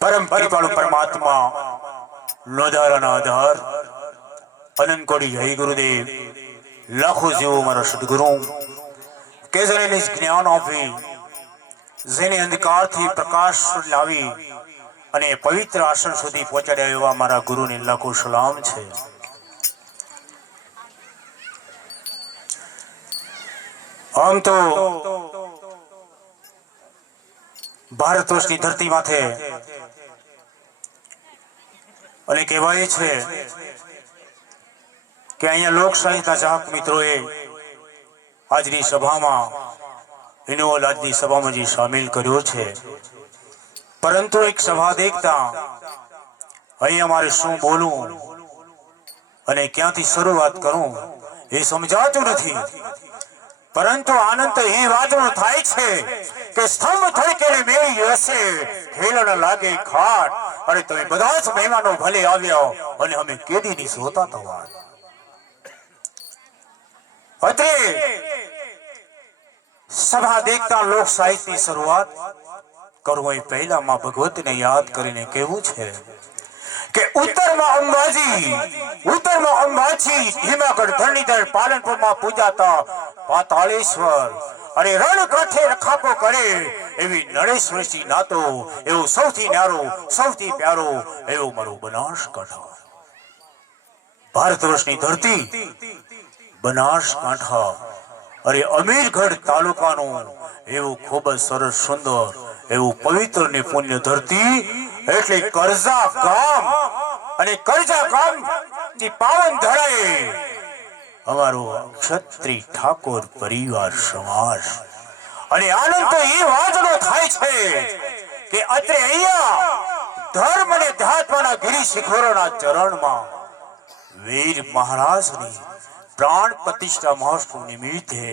પરમ કૃપાળુ પરમાત્મા, નોધારાના આધાર અનંત કોડી જય ગુરુદેવ, લાખો જેવો મારા સદગુરુ કે જેને નિજ જ્ઞાન આપી, જેને અંધકારથી પ્રકાશ લાવી અને પવિત્ર આસન સુધી પહોંચાડ્યા એવા મારા ગુરુને લાખો સલામ છે. આમ તો ભારત વર્ષની ધરતી માથે. અને કહેવાય છે કે અહીંયા લોકશાહીના ચાહક મિત્રોએ આજની સભામાં રિન્યુઅલ આજની સભામાં જે સામેલ કર્યો છે. પરંતુ એક સભા દેખતા અહીંયા મારે શું બોલવું અને ક્યાંથી શરૂઆત કરું એ સમજાતું નથી. પરંતુ આનંદ તો એ વાતનો થાય છે કે સ્તંભ થડકેને મેળી હશે. ખેલણ લાગે ખાટ. અને તમે બધા જ મહેમાનો ભલે આવ્યા અને અમે કેદીની જોતા થવા અત્રે સભા દેખતા લોક સાહિત્યની શરૂઆત કરવો એ પહેલા માં ભગવતને યાદ કરીને કેવું છે. કે ઉત્તરમાં અંબાજી ઉત્તરમાં અંબાજી હિમાગઢ ધરણીધર પાલનપુરમાં પૂજાતા પાતાળેશ્વર. અને રણ કાંઠે રખાપો કરે એવી નરેશ્વરજી નાતો, એવો સૌથી ન્યારો, સૌથી પ્યારો, એવો મારો બનાસકાંઠા. ભારત વર્ષની ધરતી બનાસકાંઠા. અરે અમીરગઢ તાલુકાનું એવું ખૂબ જ સરસ, સુંદર, એવું પવિત્ર ને પુણ્ય ધરતી એટલે કરજા ગામ અને કરજા ગામથી પાવન ધરાય અમારો ક્ષત્રિય ઠાકોર પરિવાર સમાજ. અને આનંદ તો એ વાતનો થાય છે કે અત્રે અહીંયા ધર્મ અને ધાત્માના ગિરી શિખરોના ચરણમાં વીર મહારાજની પ્રાણ પ્રતિષ્ઠા મહોત્સવ નિમિત્તે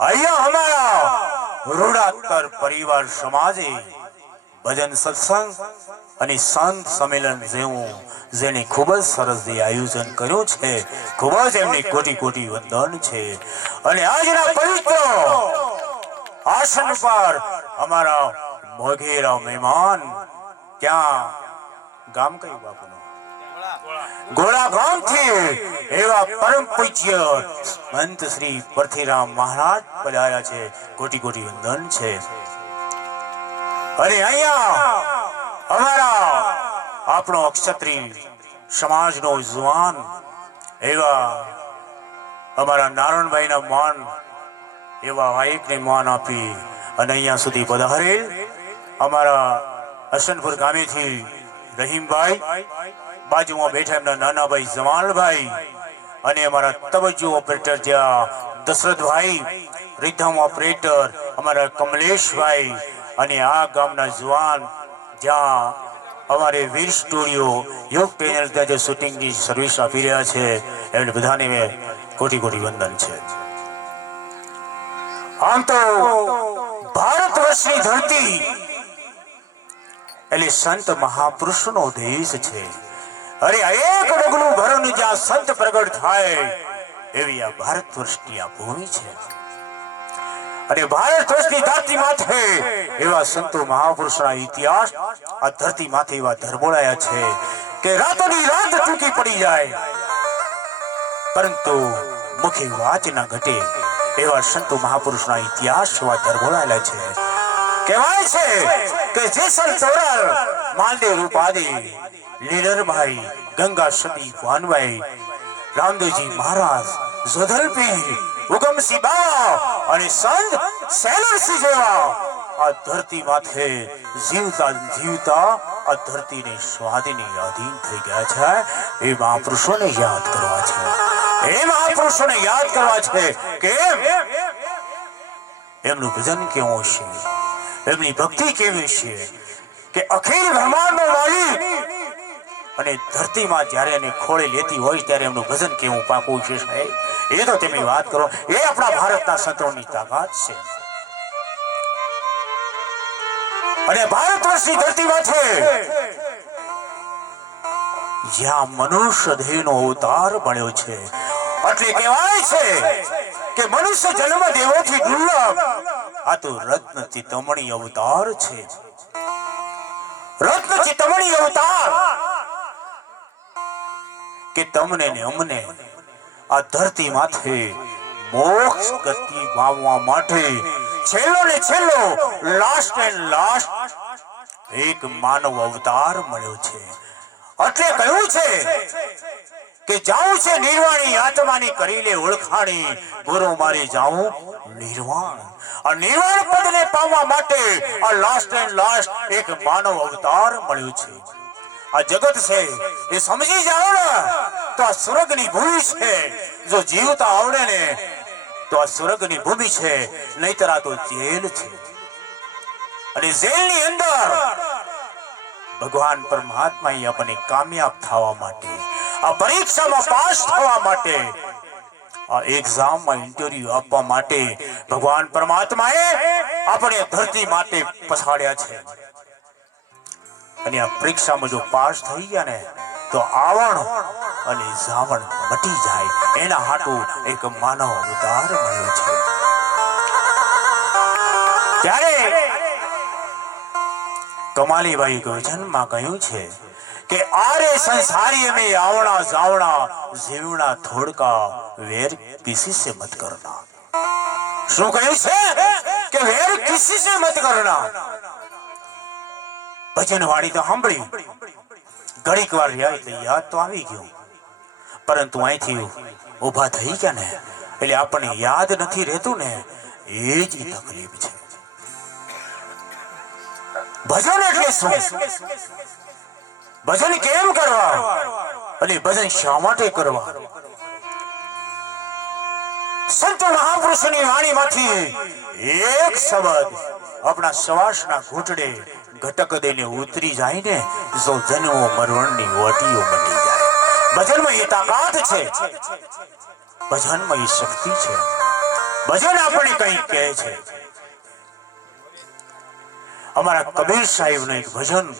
અહીંયા અમારા રૂડાતર પરિવાર સમાજે ભજન સત્સંગ અને સંત સંમેલન જેવું જેને ખૂબ જ સરસ આયોજન કર્યું છે, ખૂબ જ એમની કોટી કોટી વંદન છે. અને આજના પવિત્ર આસન પર અમારા મોઘેરા મહેમાન, ત્યાં ગામ કયું બાપુનું? ગોળા ગામથી એવા પરમ પૂજ્ય મંત શ્રી પરથીરામ મહારાજ પધાર્યા છે કોટી કોટી વંદન છે. અને અહીંયા અમારા આપણો અક્ષત્રી સમાજનો જુવાન એવા અમારા નારાયણભાઈના માન, એવા વાયકને માન આપી અને અહીંયા સુધી પધારેલ અમારા હસનપુર ગામેથી રહીમભાઈ, બાજુમાં બેઠા એમના નાનાભાઈ જમાલભાઈ અને અમારા તવજ્જો ઓપરેટર જ્યાં દશરથભાઈ રિધમ ઓપરેટર, અમારા કમલેશભાઈ અને આ ગામના જુવાન જ્યાં અમારે વીર સ્ટુડિયો યોગ પેનલ ત્યાં જે શૂટિંગની સર્વિસ આપી રહ્યા છે, એમને બધાને મેં કોટી કોટી વંદન છે. આમ તો ભારત વર્ષની ધરતી એટલે સંત મહાપુરુષનો દેશ છે. અરે એક ડગલું ભરનું જ્યાં સંત પ્રગટ થાય, એવી આ ભારત વર્ષની આ ભૂમિ છે. અને ભારત વર્ષની ધરતી માથે. એવા સંતો મહાપુરુષના ઇતિહાસ આ ધરતી માથે એવા ધરબોળાયા છે કે રાતોની રાત ટૂંકી પડી જાય. પરંતુ મુખે વાત ના ઘટે એવા સંતો મહાપુરુષના ઇતિહાસ એવા ધરબોળાયેલા છે. કહેવાય છે કે જેસલ તોરલ માલદેવ રૂપાદે લીડરભાઈ ગંગા સદી વાનભાઈ રામદેવજી મહારાજ જોધલપી ઉગમસિંહ બાવા અને સંત સેલરસિંહ જેવા. આ ધરતી માથે જીવતા જીવતા આ ધરતીને સ્વાધીની અધીન થઈ ગયા છે. એ મહાપુરુષોને યાદ કરવા છે. એ મહાપુરુષોને યાદ કરવા છે કેમ એમનું ભજન કેવું છે એમની ભક્તિ કેવી છે કે અખિલ બ્રહ્માંડનો માલિક અને ધરતીમાં જ્યારે એને ખોળી લેતી હોય ત્યારે એમનું ભજન કેવું પાકું છે સાહેબ? એ તો તમે વાત કરો. એ આપણા ભારતના સંતોની તાકાત છે. અને ભારત વર્ષની ધરતીમાં છે. જ્યાં મનુષ્ય દેહનો અવતાર બન્યો છે. એટલે કહેવાય છે કે મનુષ્ય જન્મ દેવોથી દુર્લભ. આ તો રત્ન ચિતમણી અવતાર છે. રત્ન ચિતમણી અવતાર. કે તમને ને અમને આ ધરતી માથે મોક્ષ ગતિ પામવા માટે છેલ્લો ને છેલ્લો લાસ્ટ એન્ડ લાસ્ટ એક માનવ અવતાર મળ્યો છે. એટલે કહ્યું છે કે જાઉં છે નિર્વાણી આત્માની કરી લે ઓળખાણી, ગુરુ મારી જાઉં નિર્વાણ. આ નિર્વાણ પદને પામવા માટે આ લાસ્ટ એન્ડ લાસ્ટ એક માનવ અવતાર મળ્યો છે. આ જગત છે, એ સમજી જાઓ ને, તો આ સ્વર્ગની ભૂમિ છે. જો જીવતા આવડે ને, તો આ સ્વર્ગની ભૂમિ છે, નહીતર આ તો જેલ છે. અને જેલની અંદર ભગવાન પરમાત્મા આપણને કામયાબ થવા માટે, આ પરીક્ષામાં પાસ થવા માટે, આ એક્ઝામમાં ઇન્ટરવ્યુ આપવા માટે ભગવાન પરમાત્માએ આપણે ધરતી માટે પછાડ્યા છે. અને આ પરીક્ષામાં જો પાસ થઈ ગયા ને, તો આવણ અને જાવણ મટી જાય. એના હાટું એક માનવ અવતાર મળ્યો છે. ત્યારે કમાલીબાઈ ગોજનમાં કહ્યું છે કે, આરે સંસારી અમે આવણા જાવણા જીવણા થોડકા વેર કિસી સે મત કરના શું કહ્યું છે? કે વેર કિસી સે મત કરના ભજન વાળી તો સાંભળી. ઘડીક વાર રહ્યા યાદ તો આવી ગયું. પરંતુ અહીંથી ઊભા થઈ ગયા ને, એટલે આપણને યાદ નથી રહેતું ને, એ જ તકલીફ છે. ભજન એટલે શું? ભજન કેમ કરવા? અને ભજન શા માટે કરવા? સંત મહાપુરુષની વાણીમાંથી એક શબ્દ આપણા શ્વાસના ઘૂંટડે ઘટક દઈને ઉતરી જાય ને જો જન્મો મરવણની વટીઓ મટી જાય. ભજનમાં એ તાકાત છે. ભજનમાં એ શક્તિ છે. ભજન આપણે કંઈક કહે છે. અમારા કબીર સાહેબ એક ભજન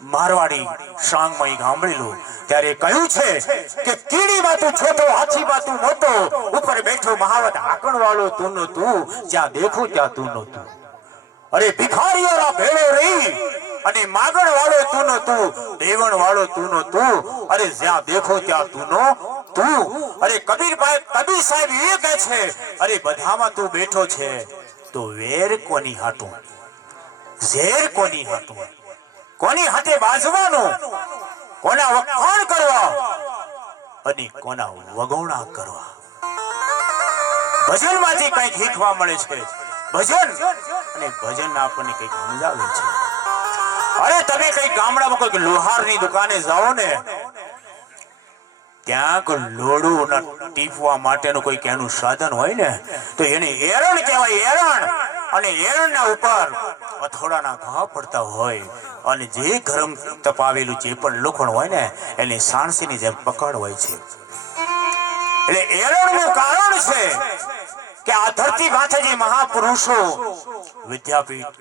મારવાડી શાંગમાં ઈ સાંભળેલું. ત્યારે કહ્યું છે કે કીડી બાતું છોટો, હાથી બાતું મોટો, ઉપર બેઠો મહાવત હાકણ વાળો તું નો તું, જ્યાં દેખું ત્યાં તું નો તું. અરે ભિખારીઓના ભેળો રહી. અને માગણ વાળો તું નો તું દેવણ વાળો તું નો તું. અરે જ્યાં દેખો ત્યાં તું નો તું. અરે કબીરભાઈ કબીર સાહેબ એ કહે છે, અરે બધામાં તું બેઠો છે, તો વેર કોની હાટું? ઝેર કોની હાટું? કોની હાથે બાજવાનું કોના વખાણ કરવા? અને કોના વગોણા કરવા? ભજનમાંથી કંઈક શીખવા મળે છે. ભજન? અને ભજન આપણને કંઈક સમજાવે છે. અરે, તમે કઈ ગામડામાં કોઈક લોહારની દુકાને જાઓ ને ત્યાં કોઈ લોડું ટીપવા માટેનું કોઈક એનું સાધન હોય ને, તો એને એરણ કહેવાય, એરણ. અને એરણના ઉપર અથોડાના ઘા પડતા હોય. અને જે ગરમ તપાવેલું જે પણ લોખંડ હોય ને, એની સાણસીની જેમ પકડ હોય છે. એટલે એરણનું કારણ છે કે આ ધરતી માથે જે મહાપુરુષો વિદ્યાપીઠ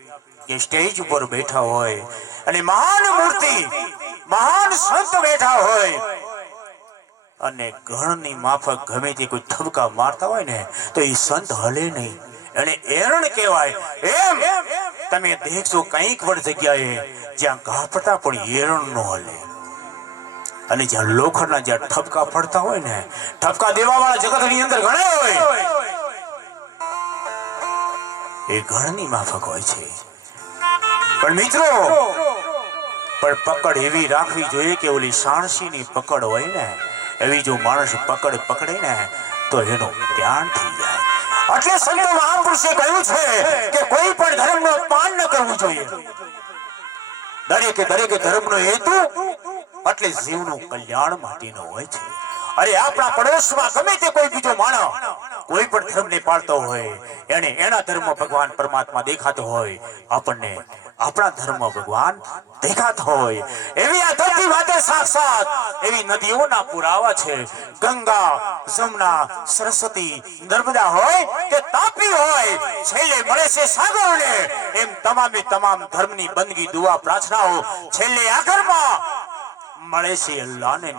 કે સ્ટેજ ઉપર બેઠા હોય અને મહાન મૂર્તિ, મહાન સંત બેઠા હોય અને ગણની માફક ગમે તે કોઈ ધબકા મારતા હોય ને, તો એ સંત હલે નહીં. એને એરણ કહેવાય. એમ તમે દેખશો કંઈક પણ જગ્યાએ જ્યાં ગાપટા પણ એરણ નો હલે. અને જ્યાં લોખંડના જ્યાં ઠપકા પડતા હોય ને, ઠપકા દેવા વાળા જગતની અંદર ઘણા હોય. એ ગણની માફક હોય છે. પણ મિત્રો, પણ પકડ એવી રાખવી જોઈએ કે ઓલી સાણસીની પકડ હોય ને, એવી જો માણસ પકડ પકડે ને, તો એનો ધ્યાન થઈ જાય. એટલે સંતો મહાપુરુષે કહ્યું છે કે કોઈ પણ ધર્મનું પાન ન કરવું જોઈએ. દરેકે દરેકે ધર્મનો હેતુ એટલે જીવનું કલ્યાણ માટેનો હોય છે. અરે આપણા પડોશમાં ગમે તે કોઈ બીજો માણસ કોઈ પણ ધર્મને પાળતો હોય, એને એના ધર્મ ભગવાન પરમાત્મા દેખાતો હોય, આપણને આપણા ધર્મ ભગવાન દેખાતો હોય. એવી આ ધરતી માતે સાક્ષાત એવી નદીઓના પુરાવા છે. ગંગા, જમના, સરસ્વતી, નર્મદા હોય કે તાપી હોય, છેલ્લે મળે છે સાગરને. એમ તમામે તમામ ધર્મની બંદગી, દુઆ, પ્રાર્થનાઓ છેલ્લે આખરમાં મળે છે અલ્લાહને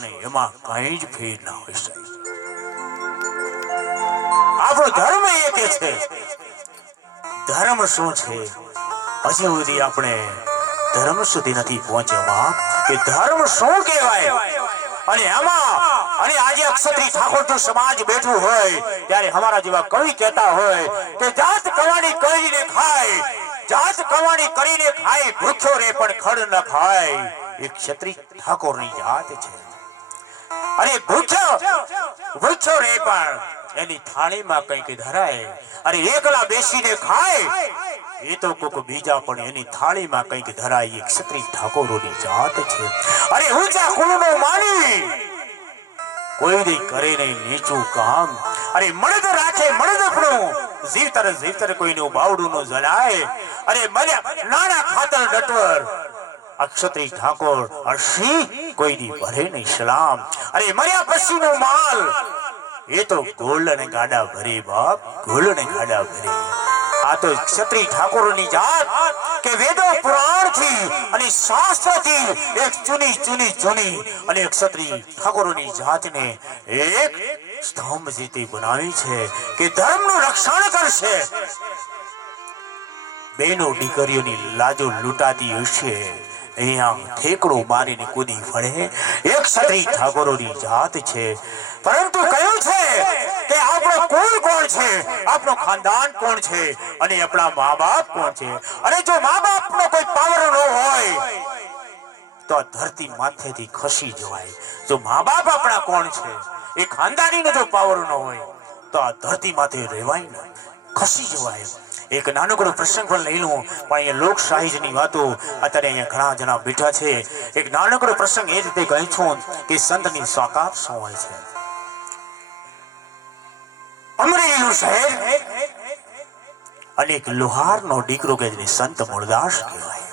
ને એમાં કઈ જ ફેર ના હોય સાહેબ આપણો ધર્મ એક છે. ધર્મ શું છે? હજી સુધી આપણે ધર્મ સુધી નથી પહોંચ્યા કે ધર્મ શું કહેવાય? અને એમાં, અને આજે અક્ષત્રી ઠાકોર સમાજ બેઠું હોય, ત્યારે અમારા જેવા કવિ કહેતા હોય કે જાત કવાણી કરીને ખાય, જાત કમાણી કરીને ખાય, ભૂખ્યો રે પણ ખડ ન ખાય. એ ક્ષત્રિય ઠાકોરની જાત છે. અને ભૂખ્યો ભૂખ્યો રે પણ એની થાળીમાં કંઈક ધરાય અરે એકલા બેસીને ખાય, એ તો કોક બીજા પણ એની થાળીમાં કંઈક ધરાય. એ ક્ષત્રિય ઠાકોરોની જાત છે. અરે ઊંચા કુળનો માની કોઈ દે કરે નહીં નીચું કામ. અરે મળદ રાખે મળદપણું જીવતર જીવતર કોઈનું બાવડું નો જલાય. અરે મને નાના ખાતર ડટવર અક્ષત્રી ઠાકોર અર્શી કોઈની ભરે નહીં સલામ. અરે મર્યા પછીનો માલ. એ તો ગોળ અને ગાડા ભરે, બાપ. ગોળ અને ગાડા ભરે. આ તો ક્ષત્રિય ઠાકોરની જાત કે વેદો પુરાણથી અને શાસ્ત્રથી એક ચુની ચુની ચુની અને ક્ષત્રિય ઠાકોરોની જાતને એક સ્તંભ જીતી બનાવી છે કે ધર્મનું રક્ષણ કરશે. બેનો દીકરીઓની લાજો લૂંટાતી હશે. અહીંયા ઠેકડો મારીને કૂદી ફળે એક ક્ષત્રિય ઠાકોરોની જાત છે. પરંતુ કયું છે કે આપણો કુલ કોણ છે? આપણો ખાનદાન કોણ છે? અને આપણા મા બાપ કોણ છે? અને જો મા બાપનો કોઈ પાવર ન હોય, તો ધરતી માથેથી ખસી જવાય. જો મા બાપ આપણા કોણ છે? એ ખાનદાનીનો જો પાવર ન હોય, તો આ ધરતી માથે રહેવાય ને ખસી જવાય. એક નાનકડો પ્રસંગ પણ લઈ લઉં. પણ અહીંયા લોકશાહીની વાતો અત્યારે અહીંયા ઘણા જણા બેઠા છે. એક નાનકડો પ્રસંગ એ રીતે કહી છું કે સંતની સાકાર શું હોય છે? અમરેલીનું શહેર અને એક લોહારનો દીકરો કે જેને સંત મૂળદાસ કહેવાય.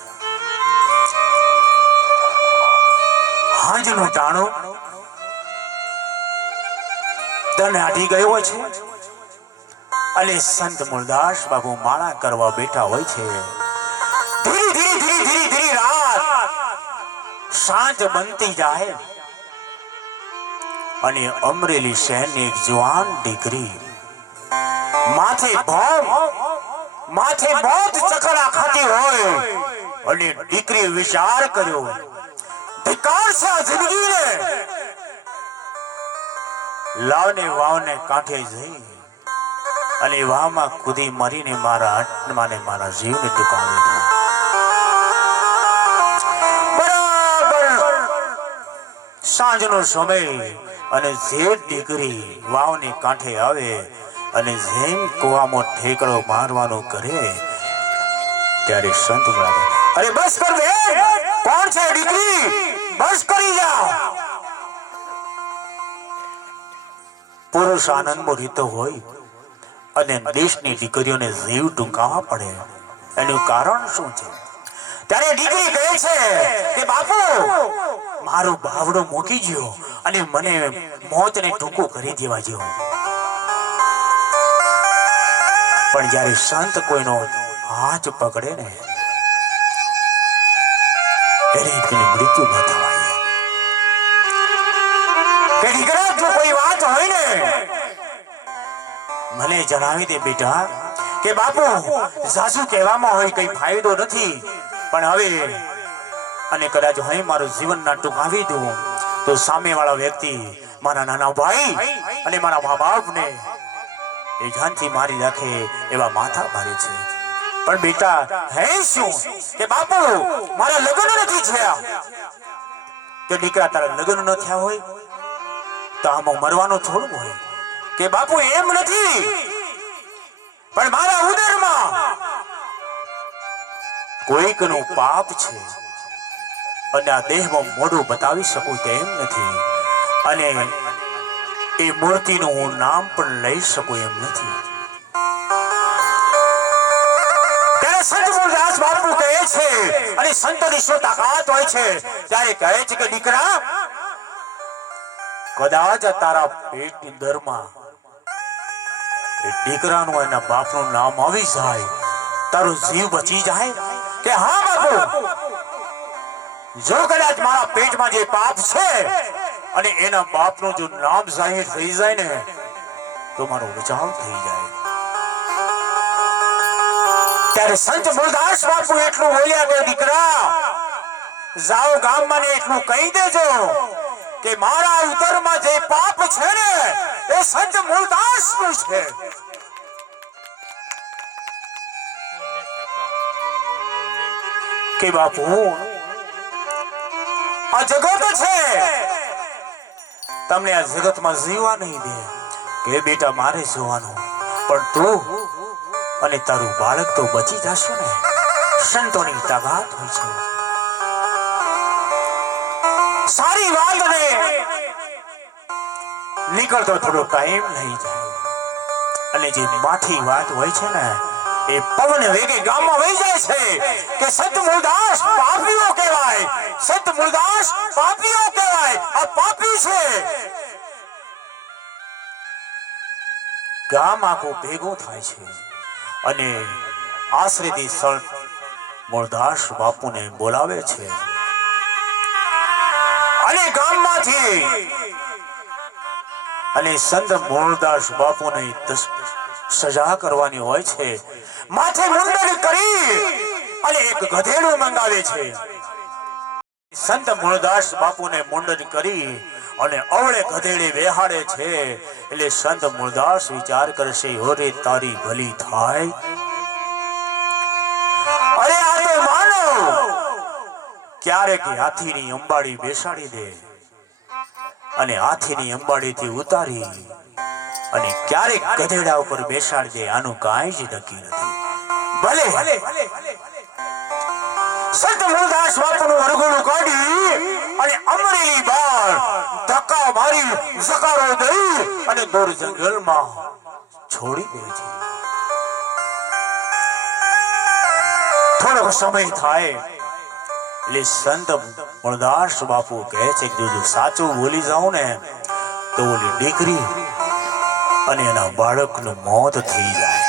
હાજનું ટાણું તને આઢી ગયો છે. અને સંત મૂળદાસ બાબુ માળા કરવા બેઠા હોય છે. સાંજ બનતી જાય. અને અમરેલી શહેરની એક જવાન દીકરી માથે ભોમ માથે બહુ ચકરા ખાતી હોય અને દીકરી વિચાર કર્યો ધિકાર છે જિંદગીને. લાવને વાવને કાંઠે જઈ અને વાવમાં કૂદી મરીને મારા આત્માને મારા જીવને ટૂંકાવી બરાબર. સાંજનો સમય અને જે દીકરી વાવની કાંઠે આવે અને જેમ કુવામાં ઠેકડો મારવાનું કરે, ત્યારે સંત મળે અરે બસ કર દે કોણ છે દીકરી બસ કરી જા. પુરુષ આનંદમાં રીતો હોય. અને દેશની દીકરીઓને જીવ ટૂંકાવા પડે. એનું કારણ શું છે? ત્યારે દીકરી કહે છે કે, બાપુ, મારો બાવડો મૂકી ગયો અને મને મોતને ટૂંકું કરી દેવા જેવો પણ જ્યારે સંત કોઈનો હાથ પકડે ને એને તેને મૃત્યુ ન થવાય. કે, દીકરા, જો કોઈ વાત હોય ને મને જણાવી દે બેટા કે બાપુ, સાસુ કહેવામાં હોય કઈ ફાયદો નથી. પણ હવે, અને કદાચ હું મારું જીવન ના ટૂંકાવી દઉં, તો સામેવાળા વ્યક્તિ મારા નાના ભાઈ અને મારા મા બાપને એ જાનથી મારી રાખે એવા માથા ભારે છે. પણ બેટા, હે શું? કે બાપુ, મારા લગ્ન નથી થયા. કે દીકરા તારા લગ્ન ન થયા હોય? તો આમાં મરવાનું થોડું હોય. કે બાપુ, એમ નથી. પણ મારા ઉદરમાં કોઈકનું પાપ છે અને આ દેહમાં મોઢું બતાવી શકું તેમ નથી. અને એ મૂર્તિનું હું નામ પણ લઈ શકું એમ નથી. તાકાત હોય છે, ત્યારે કહે છે કે, દીકરા, કદાચ તારા પેટની દરમાં દીકરાનું એના બાપનું નામ આવી જાય. તારો જીવ બચી જાય? કે હા બાપુ? જો કદાચ મારા પેટમાં જે પાપ છે અને એના બાપનું જો નામ જાહેર થઈ જાય ને, તો મારો બચાવ થઈ જાય. ત્યારે સંત મૂળદાસ બાપુ એટલું બોલ્યા કે દીકરા, જાઓ ગામમાં ને એટલું કહી દેજો કે મારા ઉદરમાં જે પાપ છે ને એ સંત મૂળદાસનું છે. કે બાપુ, આ જગત છે. તમને આ જગતમાં જીવવા નહીં દે, કે બેટા મારે જોવાનું. પણ તું અને તારું બાળક તો બચી જશો ને. સંતોની તાકાત હોય છે. સારી વાત ને. નીકળતો થોડો ટાઈમ લઈ જાય. અને જે માઠી વાત હોય છે ને, એ પવન વેગે ગામમાં વહી જાય છે કે સતમુદાસ પાપીઓ કહેવાય. સતમુદાસ પાપીઓ કહેવાય. આ પાપી છે. ગામ આખું ભેગું થાય છે. અને આશ્રિતી સંત મૂળદાસ બાપુને બોલાવે છે. અને ગામમાંથી અને સંત મૂળદાસ બાપુને સજા કરવાની હોય છે. માથે મુંડન કરી અને એક ગધેડું મંગાવે છે. સંત મૂળદાસ બાપુને મુંડન કરી અને અવળે ગધેડે બેહાડે છે. એટલે સંત મૂળદાસ વિચાર કરશે, હોરે તારી ભલી થાય. અરે આ તો માનવ ક્યારેક હાથીની અંબાડી બેસાડી દે. અને હાથીની અંબાડીથી ઉતારી અને ક્યારેક ગધેડા ઉપર બેસાડી દે, આનું કાંઈ જ નક્કી નથી. ભલે. સંત મૂળદાસ બાપુનું વરઘોડું કાઢી અને અમરેલી બાર ધક્કા મારી જકારો દઈ અને દૂર જંગલમાં છોડી દે છે. થોડોક સમય થાય. એટલે સંત ગુણદાસ બાપુ કહે છે કે જો સાચું બોલી જાઉં ને, તો ઓલી દીકરી અને એના બાળકનું મોત થઈ જાય.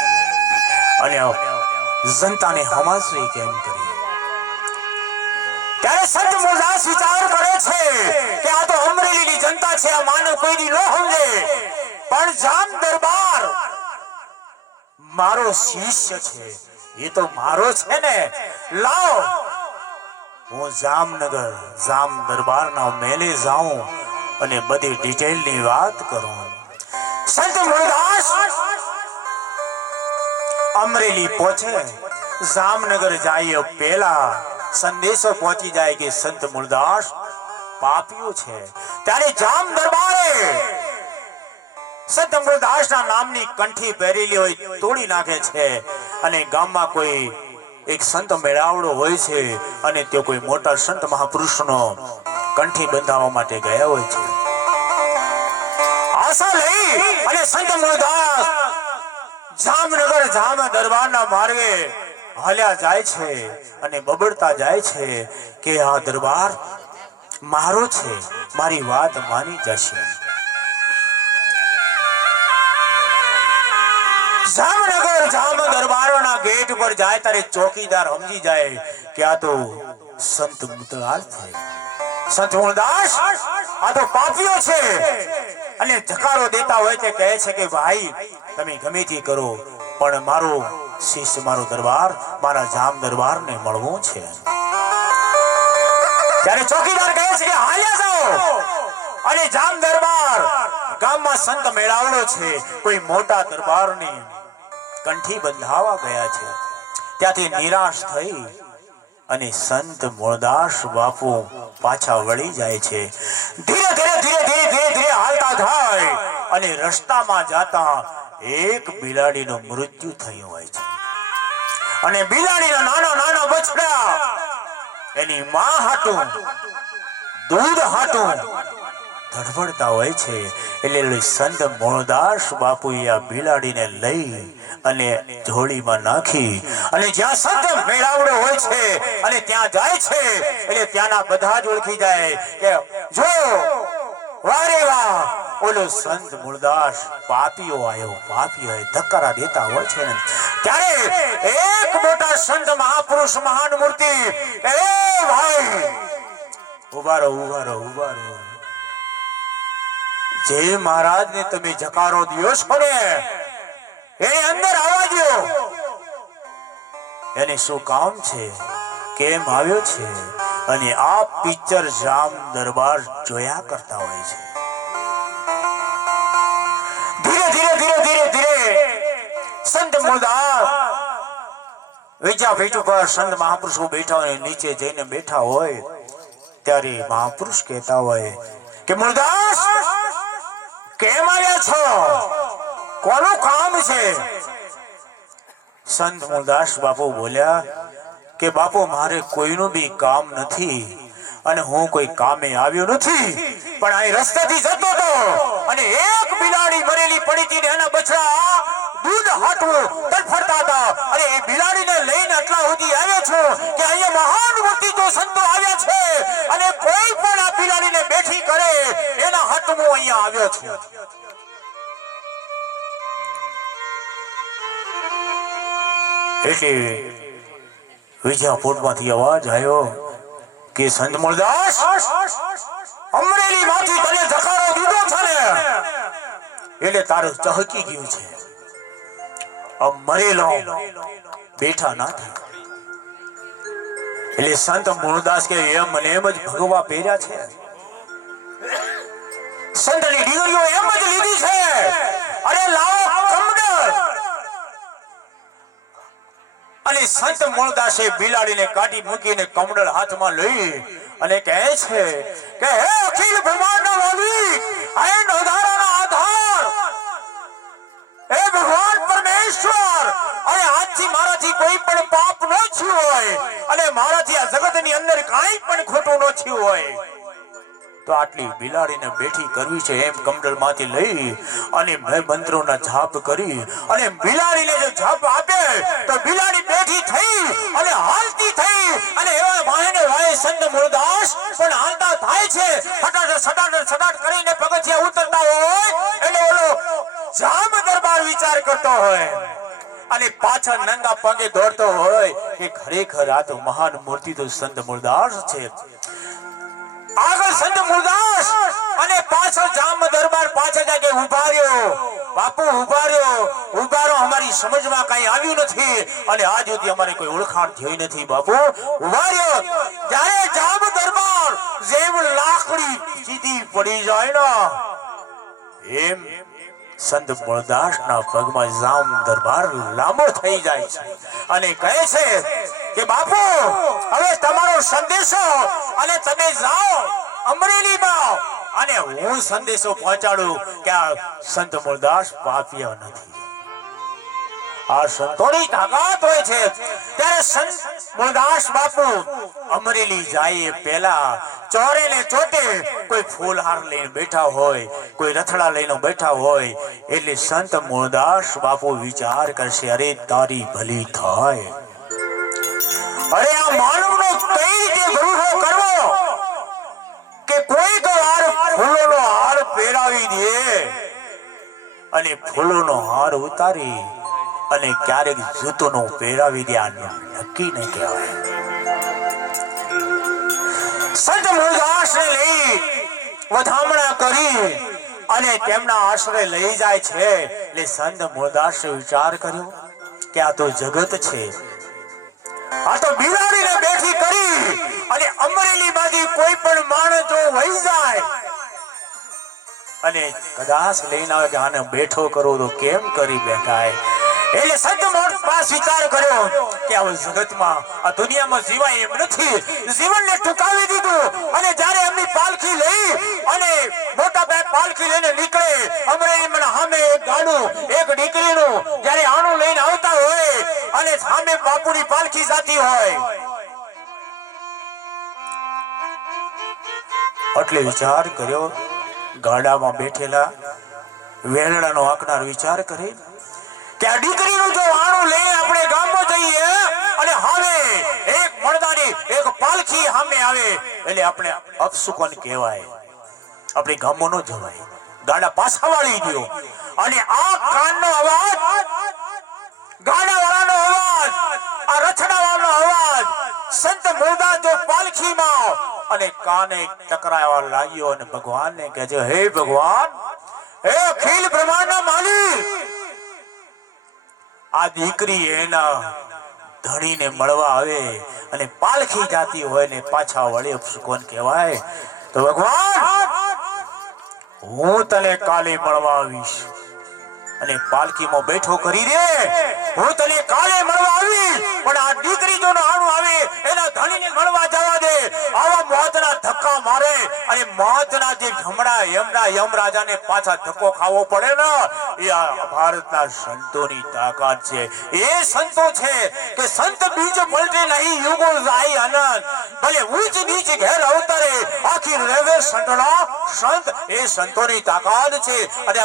અને જનતાને હમાસવી કેમ કરી ત્યારે સંત ગુણદાસ વિચાર કરે છે કે આ તો અમરેલીની જનતા છે, આ માનવ કોઈની ન સમજે. પણ જામ દરબાર મારો શિષ્ય છે, એ તો મારો છે ને. લાવ હું જામનગર, જામ દરબારના મેલે જાઉં અને બધી ડિટેલની વાત કરું. સંત મૂળદાસ અમરેલી પહોંચે. જામનગર જાય પહેલા. સંદેશો પહોંચી જાય કે સંત મૂળદાસ પાપ્યું છે. ત્યારે જામ દરબારે સંત મૂળદાસના નામની કંઠી પહેરેલી હોય તોડી નાખે છે. અને ગામમાં કોઈ એક સંત મેળાવડો હોય છે અને તે કોઈ મોટા સંત મહાપુરુષનો કંઠી બંધાવવા માટે ગયા હોય છે. આશા લઈ અને સંત મોદાસ જામનગર જામ દરબારના માર્ગે હાલ્યા જાય છે અને બબડતા જાય છે કે આ દરબાર મારો છે, મારી વાત માની જશે. જામનગર જામ દરબારોના ગેટ પર જાય ત્યારે ચોકીદાર સમજી જાય કે આ તો સંત મુતલાલ છે. સંત મોહનદાસ, આ તો પાપીઓ છે. અને ધકારો દેતા હોય તે કહે છે કે, ભાઈ, તમે ગમે તે કરો, પણ મારો શિષ્ય, મારો દરબાર, મારા જામ દરબારને મળવું છે. ત્યારે ચોકીદાર કહે છે કે, હાલ્યા જાઓ. અને જામ દરબાર ગામમાં સંત મેળાવડો છે. કોઈ મોટા દરબારની કંઠી બંધાવા ગયા છે. ત્યાંથી નિરાશ થઈ અને સંત મૂળદાસ બાપુ પાછા વળી જાય છે. ધીરે ધીરે ધીરે ધીરે ધીરે ધીરે હાલતા થાય અને રસ્તામાં જાતા એક બિલાડીનું મૃત્યુ થયું હોય છે. અને બિલાડીનો નાનો નાનો બછડા એની માં હાટું, દૂધ હાટું ધડફડતા હોય છે. એટલે સંત મૂળદાસ બાપુએ આ બિલાડીને લઈ અને ઝોળીમાં નાખી. અને જ્યાં સંત મેળાવડો હોય છે અને ત્યાં જાય છે, એટલે ત્યાંના બધા જ ઓળખી જાય કે, જો વારે વાહ. ઓલો સંત મૂળદાસ પાપીઓ આવ્યો પાપીઓ ધક્કારા દેતા હોય છે ત્યારે એક મોટા સંત મહાપુરુષ મહાન મૂર્તિ, એ ભાઈ, ઊભા રહો, ઊભા રહો મહારાજ ને તમે જકારો દિયો છો ને એ અંદર આવવા દો એને શું કામ છે? કેમ આવ્યો છે? અને આ પિક્ચર જામ દરબાર જોયા કરતા હોય છે. ધીરે ધીરે ધીરે ધીરે ધીરે. સંત મુરદાસ ભેટ ઉપર સંત મહાપુરુષો બેઠા હોય નીચે જઈને બેઠા હોય, ત્યારે મહાપુરુષ કહેતા હોય કે મુરદાસ કેમ આવ્યા છો? કોનું કામ છે? સંત મુદાસ બાપુ બોલ્યા કે બાપુ, મારે કોઈનું બી કામ નથી અને હું કોઈ કામે આવ્યો નથી, પણ અહીં રસ્તેથી જતો હતો અને એક બિલાડી મરેલી પડી હતી ને એના બછડા દૂધ હાટવું તડફડતા હતા. અને એ બિલાડીને લઈને આટલા સુધી આવ્યો છું કે અહીંયા મહાન મૂર્તિ સંતો આવ્યા છે અને કોઈ પણ આ બિલાડીને બેઠી કરે, એના હાટ હું અહીંયા આવ્યો છું. એટલે વિજાપુરમાંથી અવાજ આવ્યો કે સંત મુરદાસ અમરેલી માંથી તને ધકારો દીધો છે એટલે તારું ચહકી ગયું છે. મરેલો. બેઠા ના થાય. એટલે સંત મૂળદાસ કે એમ મને એમ જ ભગવા પહેર્યા છે. સંતની ડીગરીઓ એમ જ લીધી છે. અરે લાવો કમડર અને સંત મૂળદાસે બિલાડીને કાઢી મૂકીને કમડર હાથમાં લઈ અને કહે છે કે, હે અખિલ બ્રહ્માંડ માલિક હે નોધારાના આધાર. હે ભગવાન પરમેશ્વર અને આજથી મારાથી કોઈ પણ પાપ ન થયું હોય અને મારાથી આ જગતની અંદર કાંઈ પણ ખોટું ન થયું હોય. તો આટલી બિલાડીને બેઠી કરવી છે એમ કમંડળમાંથી લઈ અને મેં મંત્રોના જાપ કરી અને બિલાડીને જો જાપ આપે તો બિલાડી બેઠી થઈ અને હાલતી થઈ અને એવા માહેને વાય સંત મૂળદાસ પણ હાલતા થાય છે. સટાટ સટાટ સટાટ કરીને પગથિયા ઉતરતા હોય. એટલે ઓલો જામ દરબાર કરતો હોય. અને પાછળ નંગા પગે દોડતો હોય એ ખરેખર આ તો મહાન મૂર્તિ તો સંત મુરદાસ છે. આગળ સંત મુરદાસ અને પાછળ જામ દરબાર પાછળ જાગે ઊભા રહ્યો. બાપુ ઊભા રહ્યો. ઊભા રહ્યો અમારી સમજમાં કઈ આવ્યું નથી. અને આજ સુધી અમારે કોઈ ઓળખાણ થઈ નથી, બાપુ. ઊભા રહ્યો. જ્યારે જામ દરબાર જેમ લાકડી સીધી પડી જાય ને. એમ સંત મુરદાસ ના પગમાં જામ દરબાર લાંબો થઈ જાય છે. અને કહે છે કે, બાપુ, હવે તમારો સંદેશો અને તમે જાઓ અમરેલીમાં અને હું સંદેશો પહોંચાડું કે આ સંત મૂળદાસ પાપિયા નથી. આ સંતોની તાકાત હોય છે. ત્યારે સંત મુરદાસ બાપુ અમરેલી જાય પહેલા. ચોરે ને ચોટે કોઈ ફૂલહાર લઈને બેઠા હોય, કોઈ રથડા લઈને બેઠા હોય. એટલે સંત મુરદાસ બાપુ વિચાર કરશે, અરે, તારી ભલી થાય. અરે, આ માનવનો કઈ રીતે કરવો? કે કોઈક વાર ફૂલોનો હાર પહેરાવી દે અને ફૂલોનો હાર ઉતારી. અને ક્યારેક જૂતોનો પહેરાવી દે આ નક્કી નહીં કહેવાય. સંત મુરદાસને લઈ વધામણા કરી અને તેમના આશ્રય લઈ જાય છે. એટલે સંત મુરદાસે વિચાર કર્યો કે આ તો જગત છે. આ તો બિરાડીને બેઠી કરી અને અમરેલી માંથી કોઈ પણ માણસ જો વહી જાય. અને કદાચ લઈને આવે કે આને બેઠો કરો તો કેમ કરી બેઠાય? એટલે મોટ પાસ વિચાર કર્યો કે આ જગતમાં આ દુનિયામાં જીવાય એમ નથી. જીવનને ટૂંકાવી દીધું અને જ્યારે એમની પાલખી લઈ અને મોટા બે પાલખી લઈને નીકળે અમરેલી સામે એક ગાડું, એક દીકરીનું, જ્યારે આણું લઈને આવતા હોય અને સામે બાપુની પાલખી જાતી હોય. એટલે વિચાર કર્યો, ગાડામાં બેઠેલા વેલડાનો આંકનાર વિચાર કરી કે દીકરીનું જો વાણું લઈ આપણે ગામમાં જઈએ અને હવે એક મળદાની એક પાલખી સામે આવે એટલે આપણે અપસુકન કહેવાય. આપણે ગામમાં ન જવાય. ગાડા પાછા વાળી ગયો અને આ કાનનો અવાજ ગાડા વાળાનો અવાજ, આ રચના વાળાનો અવાજ સંત મોદા જો પાલખીમાં અને કાને ટકરાવા લાગ્યો અને ભગવાનને કહે છે હે ભગવાન, હે અખિલ બ્રહ્માંડના માલિક આ દીકરી એના ધણીને મળવા આવે અને પાલખી જાતી હોય ને પાછા વળે કોણ કહેવાય? તો ભગવાન, હું તને કાલે મળવા આવીશ. અને પાલખીમાં બેઠો કરી દે. હું તને કાલે મળવા આવીશ. પણ આ દીકરી જો આણું આવે, એના ધણીને મળવા જવા દે આવા મોતના અને મોતના જે હમણાં ને અને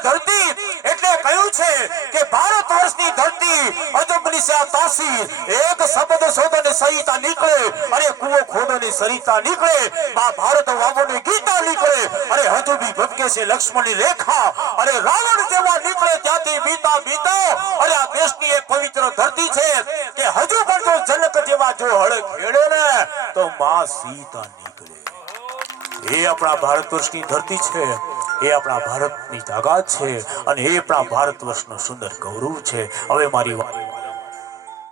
ધરતી એટલે કહ્યું છે કે ભારત વર્ષની ધરતી અજબની સે એક શબ્દ શોધને સહિતા નીકળે અરે કુવો ખોદને સરિતા નીકળે મા ભારત વાવોને ગીતા નીકળે, અરે હજુ બી ભટકે છે લક્ષ્મણની રેખા, અરે રાવણ જેવા નીકળે ત્યાંથી બીતા બીતા, અરે આ દેશની એક પવિત્ર ધરતી છે કે હજુ પણ જો જનક જેવા જો હળ ખેડે ને, તો મા સીતા નીકળે. એ આપણા ભારત વર્ષની ધરતી છે, એ આપણા ભારતની તાકાત છે, અને એ આપણા ભારત વર્ષનું સુંદર ગૌરવ છે. હવે મારી વાત